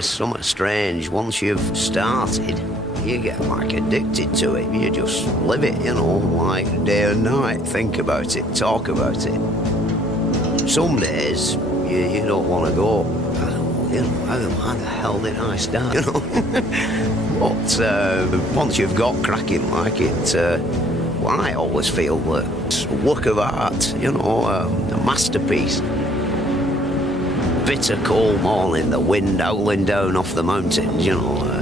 It's something strange. Once you've started, you get like addicted to it. You just live it, you know, like day and night. Think about it, talk about it. Some days you don't want to go. You know, how the hell did I start? You know, but once you've got cracking like it, well, I always feel that it's a work of art. You know, a masterpiece. Bitter cold morning, the wind howling down off the mountains. You know.